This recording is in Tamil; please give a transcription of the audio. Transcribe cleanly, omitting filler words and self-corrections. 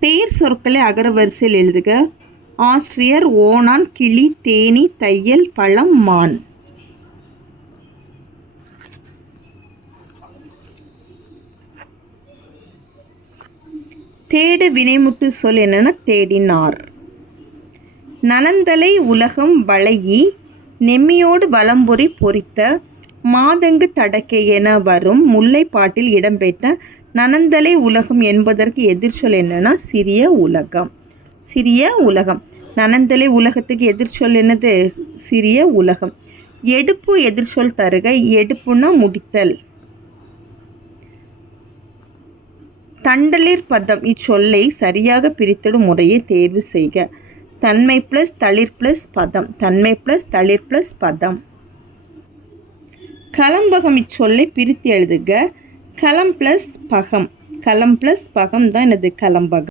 பெயர் சொற்களை அகரவரிசையில் எழுதுக. ஆசிரியர், ஓணான், கிளி, தேனீ, தையல், பழம், மான். தேடு வினைமுற்று சொல் என்னன்னா தேடினார். நனந்தலை உலகம் வளையி நெம்மியோடு வலம்பொறி பொறித்த மாதங்கு தடக்கை என வரும் முல்லைப்பாட்டில் இடம்பெற்ற நனந்தலை உலகம் என்பதற்கு எதிர்ச்சொல் என்னன்னா சிறிய உலகம். சிறிய உலகம். நனந்தலை உலகத்துக்கு எதிர்ச்சொல் என்னது? சிறிய உலகம். எடுப்பு எதிர்ச்சொல் தருக. எடுப்புனா முடித்தல். தண்டலிற் பதம் இச்சொல்லை சரியாக பிரித்திடும் முறையை தேர்வு செய்க. தன்மை பிளஸ் தளிர் பிளஸ் பதம். தன்மை பிளஸ் தளிர் பிளஸ் பதம். கலம்பகம் இச்சொல்லை பிரித்து எழுதுக. களம் பிளஸ் பகம். களம் பிளஸ் பகம் தான் எனது கலம்பகம்.